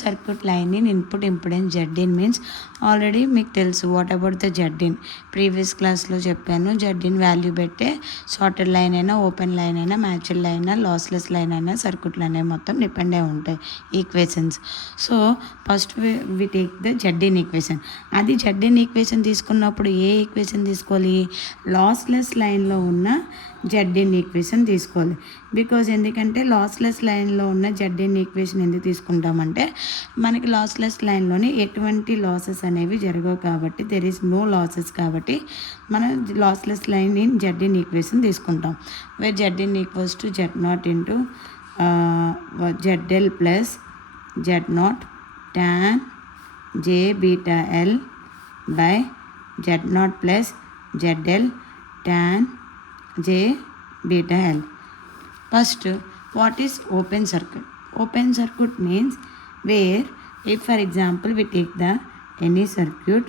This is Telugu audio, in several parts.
circuit line in input impedance Zin means already మీకు తెలుసు. What about the Zin? Previous క్లాస్లో చెప్పాను. Zin వాల్యూ పెట్టే షార్టెడ్ లైన్ అయినా, ఓపెన్ లైన్ అయినా, మ్యాచ్డ్ లైన్ అయినా, లాస్లెస్ లైన్ అయినా, సర్క్యూట్ లైన్ అయినా మొత్తం డిపెండ్ అయి ఉంటాయి equations. So first we take the Zin equation. అది Zin ఈక్వేషన్ తీసుకున్నప్పుడు ఏ ఈక్వేషన్ తీసుకోవాలి? లాస్లెస్ లైన్లో ఉన్న Zin ఈక్వేషన్ తీసుకోవాలి. బికాజ్ ఎందుకంటే లాస్లెస్ లైన్లో ఉన్న Zin ఈక్వేషన్ ఎందుకు తీసుకుంటామంటే మనకి లాస్లెస్ లైన్లోని ఎటువంటి లాసెస్ అనేవి జరగవు కాబట్టి, దెర్ ఈస్ నో లాసెస్ కాబట్టి మనం lossless line in Zin equation తీసుకుంటాం. Where Zin equals to Z0 into ZL plus Z0 tan J beta L by Z0 plus ZL tan J beta L. First, what is open circuit? Open circuit means where, if for example we take the any circuit,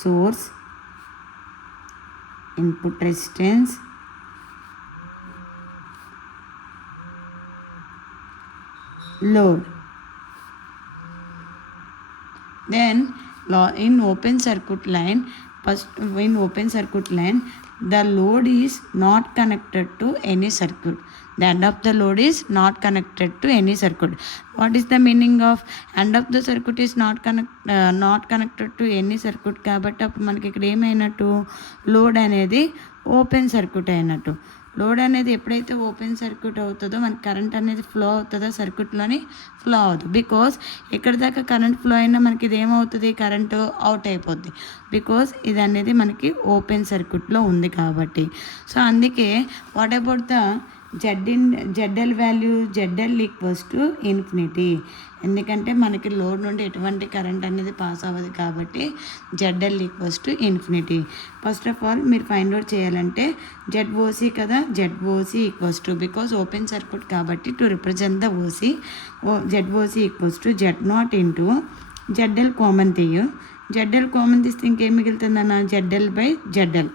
source, input resistance, load, then in open circuit line, first in open circuit line the load is not connected to any circuit. The end of the load is not connected to any circuit. What is the meaning of end of the circuit is not connected to any circuit? కాబట్టి అప్పుడు మనకి ఇక్కడ ఏమైనట్టు, లోడ్ అనేది ఓపెన్ సర్క్యూట్ అయినట్టు. లోడ్ అనేది ఎప్పుడైతే ఓపెన్ సర్క్యూట్ అవుతుందో మనకి కరెంట్ అనేది ఫ్లో అవుతుందో, సర్క్యూట్లోని ఫ్లో అవుతుంది. బికాజ్ ఇక్కడ దాకా కరెంట్ ఫ్లో అయినా మనకి ఇది ఏమవుతుంది, కరెంటు అవుట్ అయిపోద్ది. బికాజ్ ఇది అనేది మనకి ఓపెన్ సర్క్యూట్లో ఉంది కాబట్టి. సో అందుకే what about the ZL value, ZL equals to infinity. ఎందుకంటే మనకి లోడ్ నుండి ఎటువంటి కరెంట్ అనేది పాస్ అవ్వదు కాబట్టి ZL equals to infinity. First of all మీరు ఫైండ్ అవుట్ చేయాలంటే ZOC కదా, ZOC equals to, because open circuit కాబట్టి to represent the OC, ZOC equals to Z0 into ZL common తీయు. ZL కామన్ తీస్తే ఇంకేం మిగులుతుందన్న, ZL by ZL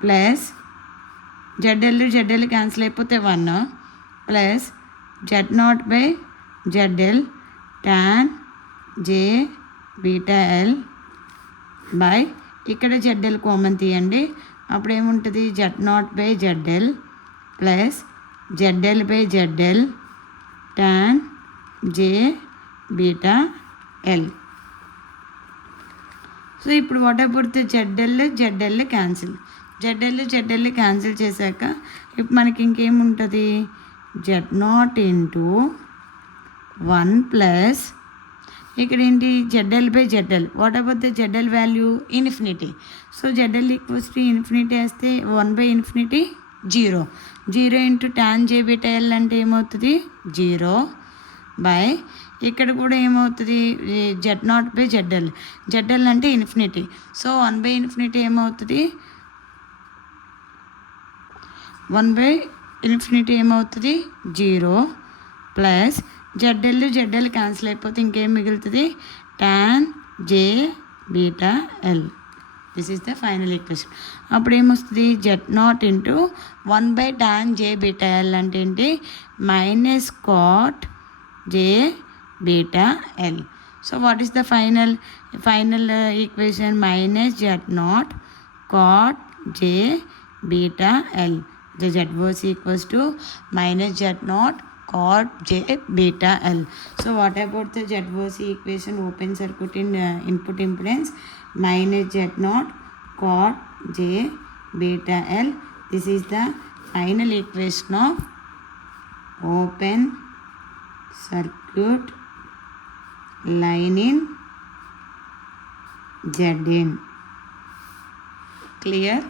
plus ZL cancel అయిపోతే 1 plus Z0 by ZL tan J beta L by ఇక్కడ ZL కామన్ తీయండి. అప్పుడు ఏముంటుంది, Z0 by ZL plus ZL by ZL tan J beta L. So ఇప్పుడు what about ZL cancel. ZL cancel చేశాక ఇప్పుడు మనకి ఇంకేముంటుంది, Z0 ఇంటూ 1 ప్లస్ ఇక్కడ ఏంటి, ZL by ZL. What about the ZL value, infinity. So ZL equals to infinity వేస్తే 1 by infinity 0 into tan J beta L అంటే ఏమవుతుంది, 0 బై ఇక్కడ కూడా ఏమవుతుంది, Z0 బై ZL అంటే ఇన్ఫినిటీ. సో 1 బై ఇన్ఫినిటీ ఏమవుతుంది, 1 బై ఇన్ఫినిటీ ఏమవుతుంది, 0 ప్లస్ ZL క్యాన్సిల్ అయిపోతే ఇంకేం మిగులుతుంది, tan J beta L. This is the final equation. అప్పుడు ఏమొస్తుంది, Z0 into 1 by tan J beta L అంటే ఏంటి, minus cot J beta L. So what is the final equation, minus Z0 cot J beta L. The ZOC equals to minus Z0 cot J beta L. So what about the ZOC equation, open circuit in input impedance, minus Z0 cot J beta L. This is the final equation of open circuit line in Zin. Clear?